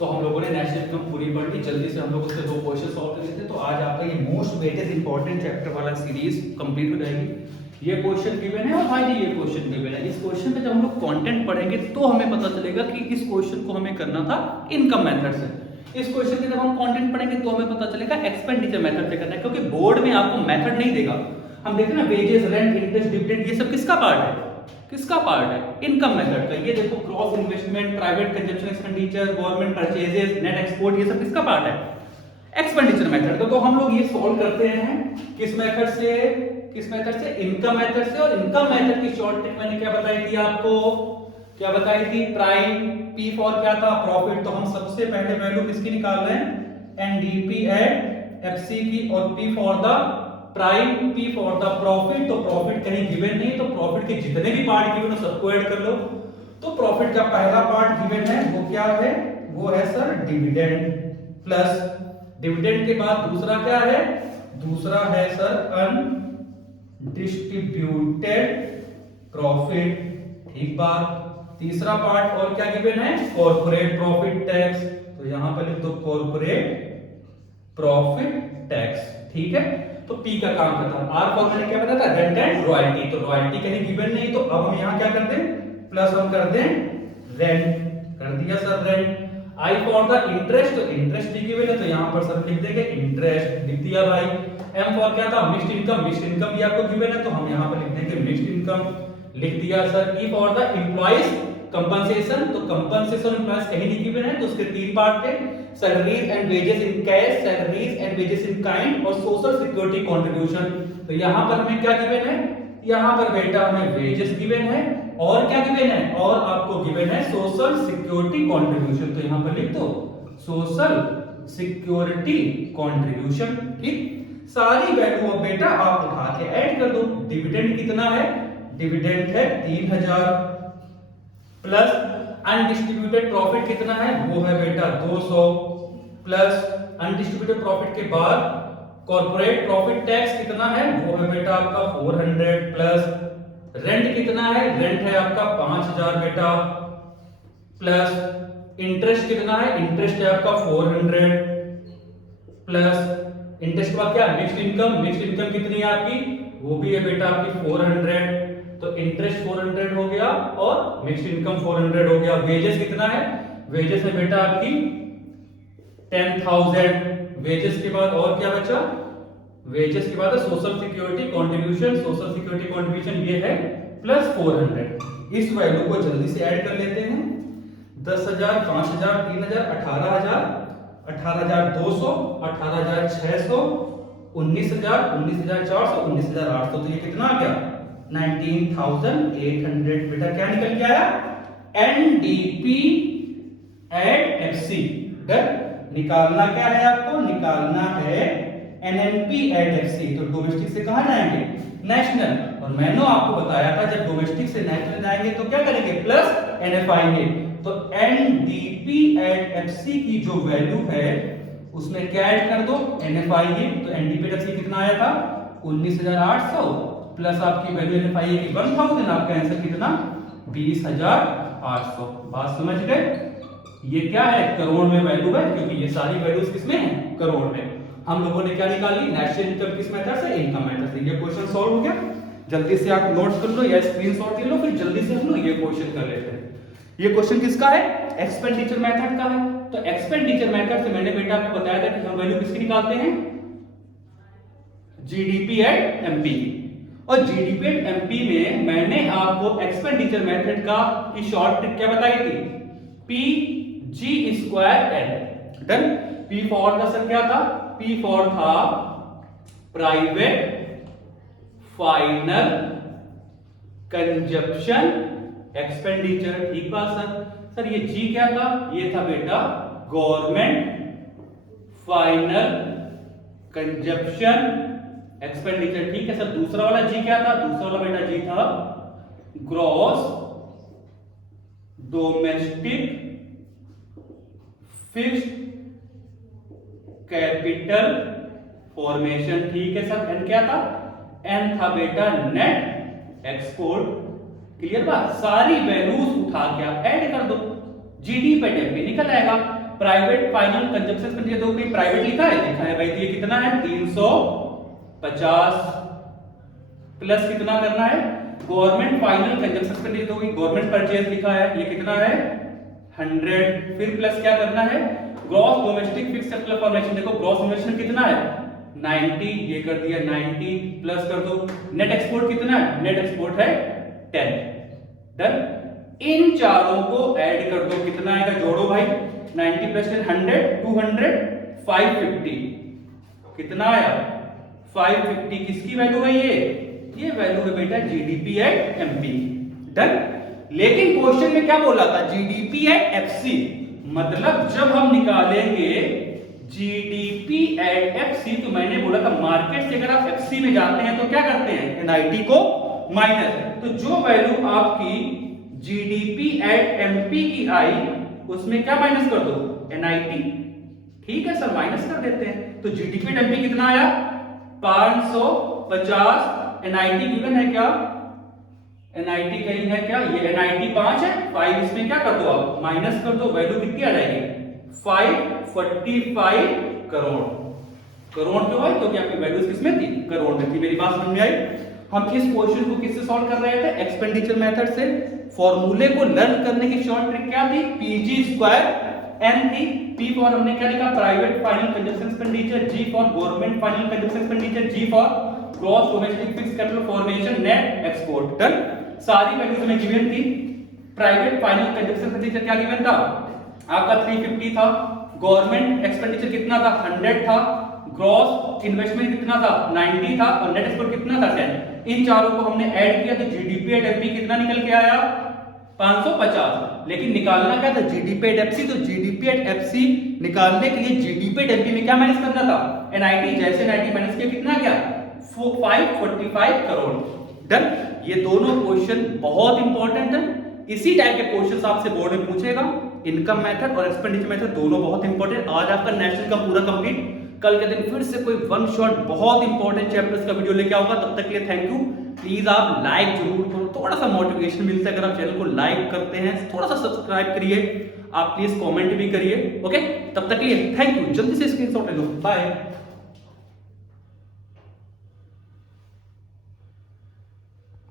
तो हम लोगों ने नेशनल इनकम पूरी पढ़ ली, जल्दी से हम लोग उससे 2 क्वेश्चन सॉल्व कर लेते हैं। तो आज आपका ये मोस्ट वेटेड इंपॉर्टेंट चैप्टर वाला सीरीज कंप्लीट हो जाएगी। ये क्वेश्चन गिवन है और भाई ये क्वेश्चन गिवन है। इस क्वेश्चन पे जब हम लोग कंटेंट पढ़ेंगे तो हमें पता चलेगा कि इस क्वेश्चन को हमें करना था इनकम मेथड से। इस क्वेश्चन के जब हम कंटेंट पढ़ेंगे तो हमें पता चलेगा एक्सपेंडिचर मेथड से करना है, क्योंकि बोर्ड में आपको मेथड नहीं देगा। हम देखते हैं ना, वेजेस, रेंट, इंटरेस्ट, डिविडेंड, ये सब किसका पार्ट है? किसका पार्ट है? इनकम मेथड का। ये देखो, cross investment, private consumption expenditure, government purchases, net export, ये सब किसका पार्ट है? एक्सपेंडिचर मेथड का। तो हम लोग ये सॉल्व करते हैं किस मेथड से? किस मेथड से? इनकम मेथड से। और इनकम मेथड की शॉर्ट ट्रिक मैंने क्या बताई थी आपको? क्या बताई थी? प्राइम, पी फॉर क्या था? प्रॉफिट। तो हम सबसे पहले वैल्यू किसकी निकाल रहे हैं? एनडीपी एट एफसी की, और P for the prime, P for the profit. तो प्रॉफिट कहीं गिवन नहीं, तो प्रॉफिट के जितने भी पार्ट गिवन हो सबको ऐड कर लो। तो प्रॉफिट का पहला पार्ट गिवन है, वो क्या है? वो है सर डिविडेंड। प्लस डिविडेंड के बाद दूसरा क्या है? दूसरा है सर अनडिस्ट्रीब्यूटेड प्रॉफिट। ठीक बात। तीसरा पार्ट और क्या गिवन है? Corporate profit tax. तो यहां पर लिख दो कॉर्पोरेट प्रॉफिट टैक्स। ठीक है। तो पी का काम करता है। आर फॉर मैंने क्या बताया था? Rent and royalty. तो रॉयल्टी कहीं गिवन नहीं, तो अब हम यहां क्या कर दें? प्लस हम कर दें रेंट। कर दिया sir rent. I for the interest. तो इंटरेस्ट भी गिवन है, तो यहां पर सर लिख देंगे इंटरेस्ट। लिख दिया भाई। एम फॉर क्या था? Mixed income. मिक्स्ड इनकम भी आपको गिवन है, तो हम यहां पर लिख देंगे मिक्स्ड इनकम। लिख दिया sir. E for the employees compensation. तो कंपनसेशन एम्प्लॉइज कहीं नहीं गिवन है, तो उसके 3 पार्ट थे, salaries and wages in cash, salaries and wages in kind, और सोशल सिक्योरिटी कंट्रीब्यूशन। तो यहां पर हमें क्या गिवन है? यहां पर बेटा हमें वेजेस गिवन है, और क्या गिवन है? और आपको गिवन है सोशल सिक्योरिटी कंट्रीब्यूशन। तो यहां पर लिख दो सोशल सिक्योरिटी कंट्रीब्यूशन। ठीक। सारी वैल्यू अब बेटा आप उठा के ऐड कर दो। डिविडेंड कितना है? डिविडेंड है 3000। प्लस अनडिस्ट्रीब्यूटेड प्रॉफिट कितना है? वो है बेटा 200। प्लस अनडिस्ट्रीब्यूटेड प्रॉफिट के बाद कॉर्पोरेट प्रॉफिट टैक्स कितना है? वो है बेटा आपका 400। प्लस रेंट कितना है? रेंट है आपका 5000 बेटा। प्लस इंटरेस्ट कितना है? इंटरेस्ट है आपका 400। प्लस इंटरेस्ट के बाद क्या? Mixed income. मिक्स्ड इनकम कितनी है आपकी? वो भी है बेटा आपकी 400। तो इंटरेस्ट 400 हो गया और मिक्स्ड इनकम 400 हो गया। वेजेस कितना है? वेजेस है बेटा आपकी 10,000। वेजेस के बाद और क्या बचा? वेजेस के बाद social security contribution. Social security contribution ये है प्लस 400। इस वैल्यू को जल्दी से ऐड कर लेते हैं। 10,000, 5,000, 3,000, 18,000, 18,200, 18,600, 19,000, 19,400, 19,800। तो ये कितना आ गया? 19,800। बेटा क्या निकल के आया? NDP at FC. निकालना क्या है आपको? निकालना है एनएनपी एट एफसी। तो डोमेस्टिक से कहां जाएंगे? नेशनल। और मैंने आपको बताया था जब डोमेस्टिक से नेशनल जाएंगे तो क्या करेंगे? प्लस एनएफ आएंगे। तो एनडीपी एट एफसी की जो वैल्यू है उसमें क्या ऐड कर दो? एनएफ आएंगे। तो एनडीपी एट एफसी कितना आया था? 19,800। प्लस आपकी वैल्यू एनएफ आई है 1000। आपका आंसर कितना? 20,800। बात समझ गए? ये क्या है? करोड़ में वैल्यू है, क्योंकि ये सारी वैल्यूज किसमें है? करोड़ में। हम लोगों ने क्या निकाली? नेशनल इनकम किस मेथड से? इनकम मेथड से। ये क्वेश्चन सॉल्व हो गया। जल्दी से आप नोट्स कर लो या स्क्रीनशॉट ले लो, फिर जल्दी से हम लोग ये क्वेश्चन कर लेते हैं। ये क्वेश्चन किसका है? एक्सपेंडिचर मेथड का है। तो एक्सपेंडिचर मेथड से मैंने बेटा आपको बताया था कि हम वैल्यू किसकी निकालते हैं? जीडीपी एट एमपी की। और जीडीपी एट एमपी में मैंने आपको एक्सपेंडिचर मेथड का की शॉर्ट ट्रिक क्या बताई थी? P G square L. Done. P for का सर क्या था? पी फॉर था प्राइवेट फाइनल कंजप्शन एक्सपेंडिचर। ठीक बात सर। सर ये जी क्या था? ये था बेटा गवर्नमेंट फाइनल कंजप्शन एक्सपेंडिचर। ठीक है सर। दूसरा वाला जी क्या था? दूसरा वाला बेटा जी था gross domestic fixed capital formation. ठीक है सर। एन क्या था? एन था बेटा नेट एक्सपोर्ट। क्लियर बात? सारी वैल्यूज उठा के आप ऐड कर दो, जीडी पे डेपी निकल आएगा। प्राइवेट फाइनल कंजप्शन एक्सपेंडिचर, देखो कहीं प्राइवेट लिखा है भाई, तो ये कितना है 350 प्लस कितना करना है गवर्नमेंट फाइनल कंजप्शन एक्सपेंडिचर, देखो गवर्नमेंट परचेज लिखा है, ये कितना है 100, फिर प्लस क्या करना है gross domestic fixed capital formation, देखो ग्रॉस इन्वेस्टमेंट कितना है 90, ये कर दिया 90 प्लस कर दो नेट एक्सपोर्ट कितना है, नेट एक्सपोर्ट है 10, डन। इन चारों को ऐड कर दो, कितना आएगा जोड़ो भाई 90 प्लस 10 100 200 550, कितना आया 550, किसकी वैल्यू है ये वैल्यू है बेटा जीडीपी एट एमपी, डन। लेकिन क्वेश्चन में क्या बोला था जीडीपी एट एफसी, मतलब जब हम निकालेंगे जीडीपी एट एफसी तो मैंने बोला था मार्केट से अगर आप एफसी में जाते हैं तो क्या करते हैं एनआईटी को माइनस, तो जो वैल्यू आपकी जीडीपी एट एमपी की आई उसमें क्या माइनस कर दो एनआईटी, ठीक है सर माइनस कर देते हैं, तो जीडीपी एट एमपी कितना आया 550, एनआईटी गिवन है क्या, एनआईटी कहीं है क्या, ये एनआईटी 5 है 5 इसमें क्या कर दो आप माइनस कर दो, वैल्यू कितनी आ जाएगी 545 करोड़, करोड़ क्यों है क्योंकि आपकी वैल्यूज किसमें थी करोड़ में थी, मेरी बात समझ में आई। हम इस क्वेश्चन को किससे सॉल्व कर रहे थे एक्सपेंडिचर मेथड से, फॉर्मूले को लर्न करने की शॉर्ट ट्रिक क्या थी पीजी स्क्वायर एन थी, पी फॉर हमने क्या लिखा private final consumption expenditure, G for government final consumption expenditure, G for gross domestic fixed capital formation net export, done. सारी वैल्यूज हमें गिवन थी, प्राइवेट फाइनल कंजप्शन एक्सपेंडिचर क्या given था आपका 350 था, गवर्नमेंट एक्सपेंडिचर कितना था 100 था, ग्रॉस इन्वेस्टमेंट कितना था 90 था और नेट एक्सपोर्ट कितना था 10, इन चारों को हमने ऐड किया तो जीडीपी एट एमपी कितना निकल के आया 550, लेकिन निकालना क्या था जीडीपी एट एफसी, तो जीडीपी एट एफसी निकालने के लिए जीडीपी एट एमपी में क्या माइनस करना था एनआईटी, जैसे एनआईटी माइनस किया कितना क्या 545 करोड़, डन। ये दोनों क्वेश्चन बहुत इंपॉर्टेंट है, इसी टाइप के क्वेश्चंस आपसे बोर्ड में पूछेगा, इनकम मेथड और एक्सपेंडिचर मेथड दोनों बहुत इंपॉर्टेंट। आज आपका नेशनल का पूरा कंप्लीट, कल के दिन फिर से कोई वन शॉट बहुत इंपॉर्टेंट चैप्टर्स का वीडियो लेके आऊंगा, तब तक के लिए थैंक यू। प्लीज आप लाइक जरूर करो, थोड़ा सा मोटिवेशन मिलता है अगर आप चैनल को लाइक करते हैं, थोड़ा सा सब्सक्राइब करिए, आप प्लीज कमेंट भी करिए, ओके। तब तक के लिए थैंक यू, जल्दी से स्क्रीनशॉट ले लो, बाय।